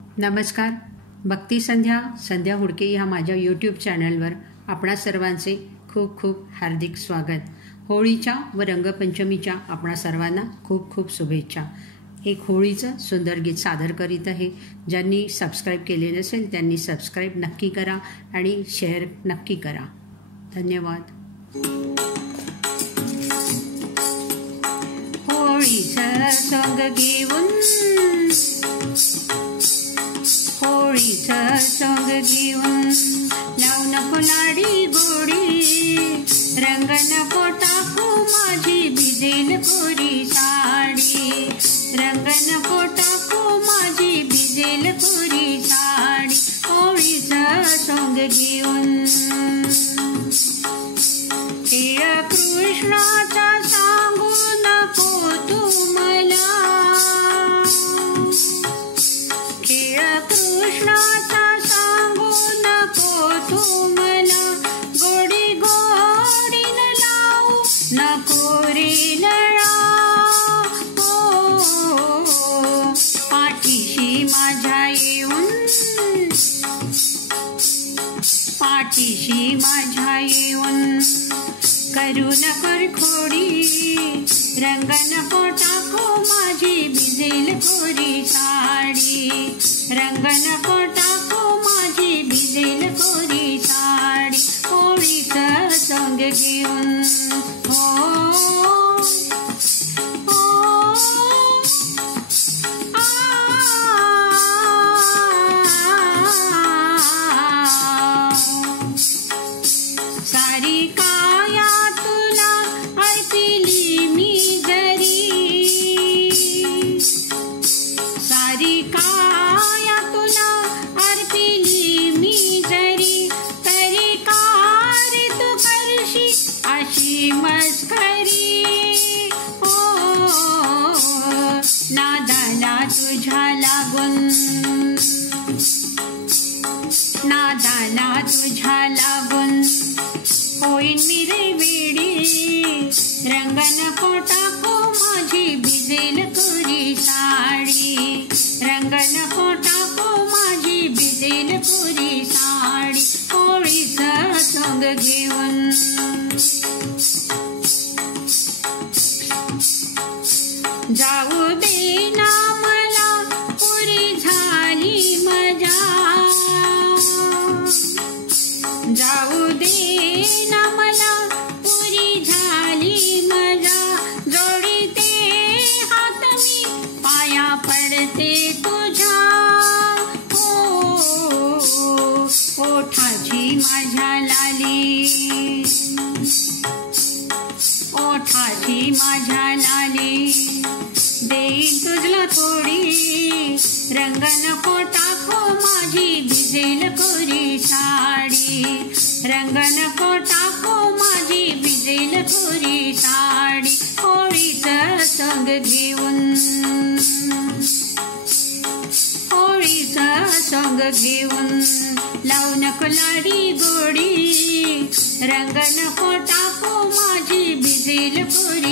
नमस्कार. भक्ती संध्या हुडके ह्या माझ्या यूट्यूब चॅनलवर आपणा सर्वांचे खूप खूप हार्दिक स्वागत. होळीच्या व रंगपंचमीच्या आपणा सर्वांना खूप खूप शुभेच्छा. एक होळीचं सुंदर गीत सादर करीत आहे. ज्यांनी सबस्क्राईब केले नसेल त्यांनी सबस्क्राईब नक्की करा आणि शेअर नक्की करा. धन्यवाद. होळीचं सोंग घेऊन होळीचं सोंग घेऊन लावू नको लाडी गोडी, रंग नको टाकू माझी भिजेल कोरी साडी, रंग नको टाकू माझी भिजेल कोरी साडी. होळीचं सोंग घेऊन खेळ कृष्णाचा सांगू नको तू मला, खेळ कृष्णाचा सांगू नको तू मला, गोडी गोडीन लावू नको रे लळा. पाठीशी माझ्या येऊन, पाठीशी माझ्या येऊन करू नको खोडी, रंग नको टाकू माझी भिजेल कोरी साडी, रंग नको टाकू माझी भिजेल कोरी साडी. होळीचं सोंग घेऊन सारी काया तुला अर्पिली मी जरी, सारी काया तुला अर्पिली मी जरी, तरी कार तू करशी अशी मस्करी. नादाला तुझ्या लागून, नादाला तुझ्या लागून होईन मी रे वेडी, रंग नको टाकू माझी भिजेल कोरी साडी, रंग नको टाकू माझी भिजेल कोरी साडी. होळीचं सोंग घेऊन जाऊ दे ना मला पुरी झाली मजा, जाऊ दे ना मला पुरी झाली मजा, जोडीते हात मी पाया पडते तुझ्या. ओठाची माझ्या लाली, ओठाची माझ्या लाली देईन तुझला थोडी, रंग नको टाकू माझी भिजेल कोरी साडी, रंग नको टाकू माझी भिजेल कोरी साडी. होळीचं सोंग घेऊन, होळीचं सोंग घेऊन लावू नको लाडी गोडी, रंग नको टाकू माझी भिजेल कोरी